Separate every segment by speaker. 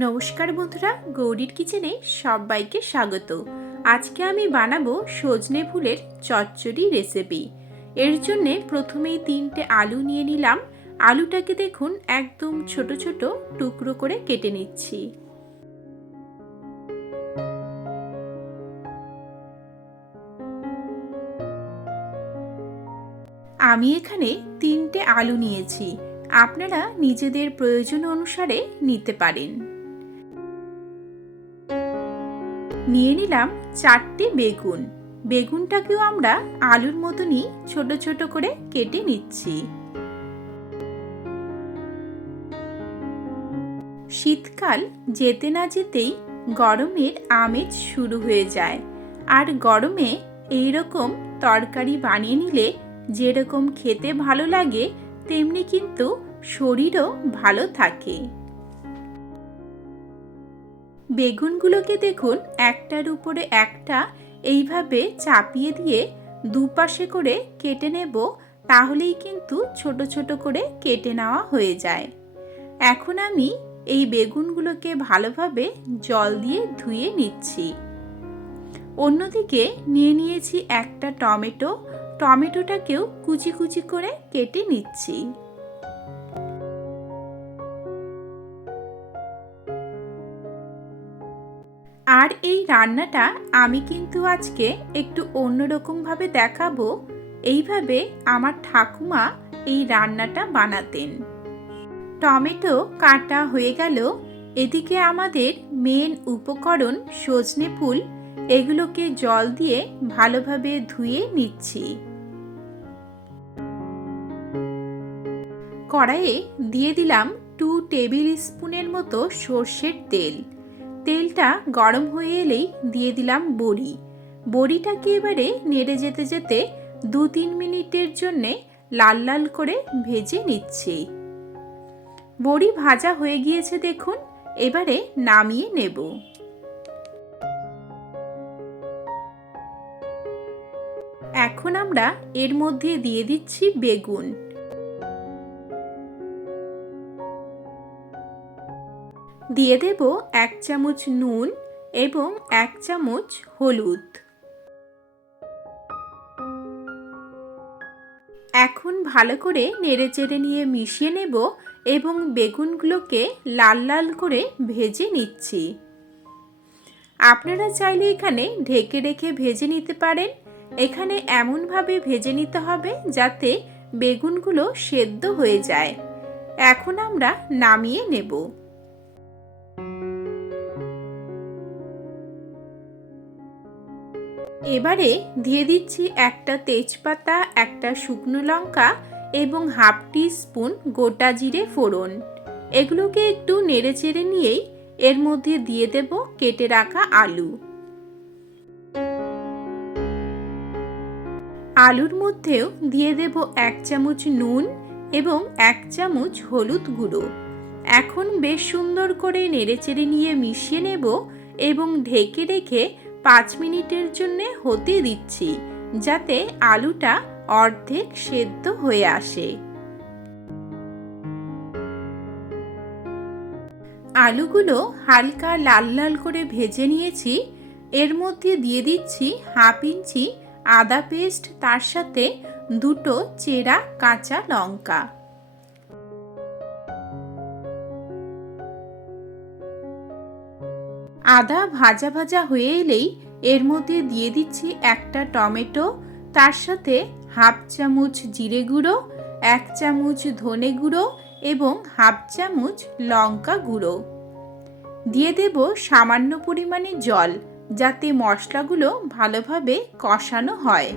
Speaker 1: নমস্কার বন্ধুরা, গৌরীর কিচেনে সবাইকে স্বাগত। আজকে আমি বানাবো সজনে ফুলের চচ্চড়ি রেসিপি। এর জন্যে প্রথমেই তিনটে আলু নিয়ে নিলাম। আলুটাকে দেখুন একদম ছোট ছোট টুকরো করে কেটে নিচ্ছি। আমি এখানে তিনটে আলু নিয়েছি। আপনারা নিজেদের প্রয়োজন অনুসারে নিতে পারেন। নিয়ে নিলাম চারটে বেগুন। বেগুনটাকেও আমরা আলুর মতনই ছোট ছোট করে কেটে নিচ্ছি। শীতকাল যেতে না যেতেই গরমের আমেজ শুরু হয়ে যায়। আর গরমে এই রকম তরকারি বানিয়ে নিলে যেরকম খেতে ভালো লাগে, তেমনি কিন্তু শরীরও ভালো থাকে। বেগুনগুলোকে দেখুন একটার উপরে একটা এইভাবে চাপিয়ে দিয়ে দুপাশে করে কেটে নেব, তাহলেই কিন্তু ছোট ছোট করে কেটে নেওয়া হয়ে যায়। এখন আমি এই বেগুনগুলোকে ভালোভাবে জল দিয়ে ধুয়ে নিচ্ছি। অন্যদিকে নিয়ে নিয়েছি একটা টমেটো। টমেটোটাকেও কুচি কুচি করে কেটে নিচ্ছি। আর এই রান্নাটা আমি কিন্তু আজকে একটু অন্যরকমভাবে দেখাবো। এইভাবে আমার ঠাকুমা এই রান্নাটা বানাতেন। টমেটো কাটা হয়ে গেল। এদিকে আমাদের মেন উপকরণ সজনে ফুল। এগুলোকে জল দিয়ে ভালোভাবে ধুয়ে নিচ্ছি। কড়াইয়ে দিয়ে দিলাম টু টেবিল স্পুনের মতো সর্ষের তেল। তেলটা গরম হয়ে এলেই দিয়ে দিলাম বড়ি। বড়িটাকে এবারে নেড়ে যেতে যেতে দু তিন মিনিটের জন্যে লাল লাল করে ভেজে নিচ্ছি। বড়ি ভাজা হয়ে গিয়েছে দেখুন, এবারে নামিয়ে নেব। এখন আমরা এর মধ্যে দিয়ে দিচ্ছি বেগুন। দিয়ে দেব এক চামচ নুন এবং এক চামচ হলুদ। এখন ভালো করে নেড়ে চেড়ে নিয়ে মিশিয়ে নেব এবং বেগুনগুলোকে লাল লাল করে ভেজে নিচ্ছি। আপনারা চাইলে এখানে ঢেকে রেখে ভেজে নিতে পারেন। এখানে এমনভাবে ভেজে নিতে হবে যাতে বেগুনগুলো সেদ্ধ হয়ে যায়। এখন আমরা নামিয়ে নেব। এবারে দিয়ে দিচ্ছি একটা তেজপাতা, একটা শুকনো লঙ্কা এবং হাফ টি স্পুন গোটা জিরে ফোড়ন। এগুলোকে একটু নেড়ে চেড়ে নিয়েই এর মধ্যে দিয়ে দেব কেটে রাখা আলু। আলুর মধ্যেও দিয়ে দেব এক চামচ নুন এবং এক চামচ হলুদ গুঁড়ো। এখন বেশ সুন্দর করে নেড়ে নেড়েচেড়ে নিয়ে মিশিয়ে নেব এবং ঢেকে রেখে পাঁচ মিনিটের জন্য হতে দিচ্ছি, যাতে আলুটা অর্ধেক সেদ্ধ হয়ে আসে। আলুগুলো হালকা লাল লাল করে ভেজে নিয়েছি, এর মধ্যে দিয়ে দিচ্ছি হাফ ইঞ্চি আদা পেস্ট, তার সাথে দুটো চেরা কাঁচা লঙ্কা। আদা ভাজা ভাজা হয়ে এলেই এর মধ্যে দিয়ে দিচ্ছি একটা টমেটো, তার সাথে হাফ চামচ জিরে গুঁড়ো, এক চামচ ধনে গুঁড়ো এবং হাফ চামচ লঙ্কা গুঁড়ো। দিয়ে দেব সামান্য পরিমাণে জল যাতে মশলাগুলো ভালোভাবে কষানো হয়।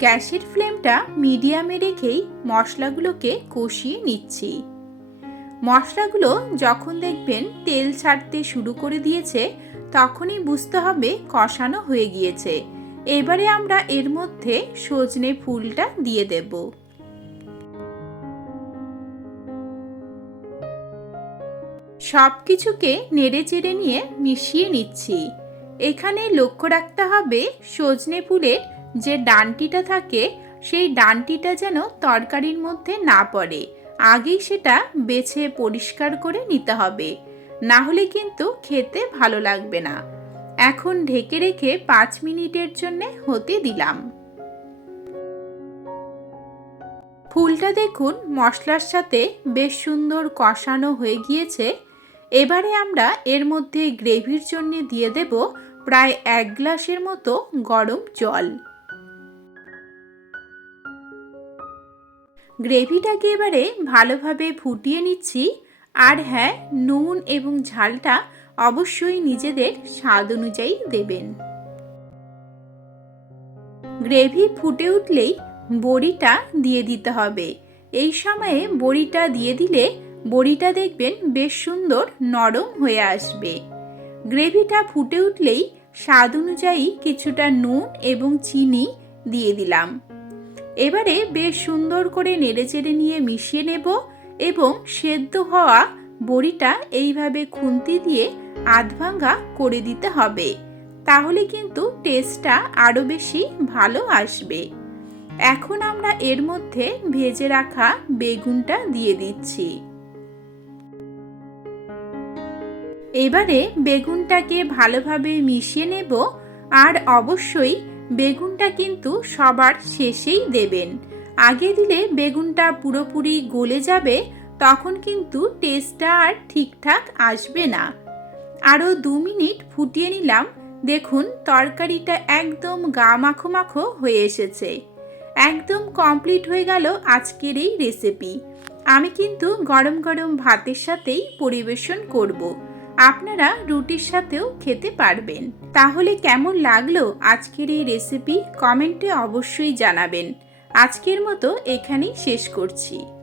Speaker 1: গ্যাসের ফ্লেমটা মিডিয়ামে রেখেই মশলাগুলোকে কষিয়ে নিচ্ছি। মশলাগুলো যখন দেখবেন তেল ছাড়তে শুরু করে দিয়েছে, তখনই বুঝতে হবে কষানো হয়ে গিয়েছে। এবারে আমরা এর মধ্যে সজনে ফুলটা দিয়ে দেব। সব কিছুকে নেড়ে চেড়ে নিয়ে মিশিয়ে নিচ্ছি। এখানে লক্ষ্য রাখতে হবে সজনে ফুলের যে ডানটিটা থাকে, সেই ডানটিটা যেন তরকারির মধ্যে না পড়ে। আগেই সেটা বেছে পরিষ্কার করে নিতে হবে। না হলে কিন্তু খেতে ভালো লাগবে না। এখন ঢেকে রেখে পাঁচ মিনিটের জন্য হতে দিলাম। ফুলটা দেখুন, মশলার সাথে বেশ সুন্দর কষানো হয়ে গিয়েছে। এবারে আমরা এর মধ্যে গ্রেভির জন্য দিয়ে দেব প্রায় এক গ্লাসের মতো গরম জল। গ্রেভিটাকে এবারে ভালোভাবে ফুটিয়ে নিচ্ছি। আর হ্যাঁ নুন এবং ঝালটা অবশ্যই নিজেদের স্বাদ অনুযায়ী দেবেন। গ্রেভি ফুটে উঠলেই বড়িটা দিয়ে দিতে হবে। এই সময়ে বড়িটা দিয়ে দিলে বড়িটা দেখবেন বেশ সুন্দর নরম হয়ে আসবে। গ্রেভিটা ফুটে উঠলেই স্বাদ অনুযায়ী কিছুটা নুন এবং চিনি দিয়ে দিলাম। এবারে বেশ সুন্দর করে নেড়েচেড়ে নিয়ে মিশিয়ে নেব এবং সেদ্ধ হওয়া বড়িটা এইভাবে খুন্তি দিয়ে আধভাঙ্গা করে দিতে হবে। তাহলে কিন্তু টেস্টটা আরও বেশি ভালো আসবে। এখন আমরা এর মধ্যে ভেজে রাখা বেগুনটা দিয়ে দিচ্ছি। এবারে বেগুনটাকে ভালোভাবে মিশিয়ে নেব আর অবশ্যই বেগুনটা কিন্তু সবার শেষেই দেবেন। আগে দিলে বেগুনটা পুরোপুরি গলে যাবে, তখন কিন্তু টেস্টটা আর ঠিকঠাক আসবে না। আরও দু মিনিট ফুটিয়ে নিলাম, দেখুন তরকারিটা একদম গা মাখো মাখো হয়ে এসেছে। একদম কমপ্লিট হয়ে গেল আজকের এই রেসিপি আমি কিন্তু গরম গরম ভাতের সাথেই পরিবেশন করব। আপনারা রুটির সাথেও খেতে পারবেন। তাহলে কেমন লাগল আজকের এই রেসিপি কমেন্টে অবশ্যই জানাবেন। আজকের মতো এখানেই শেষ করছি।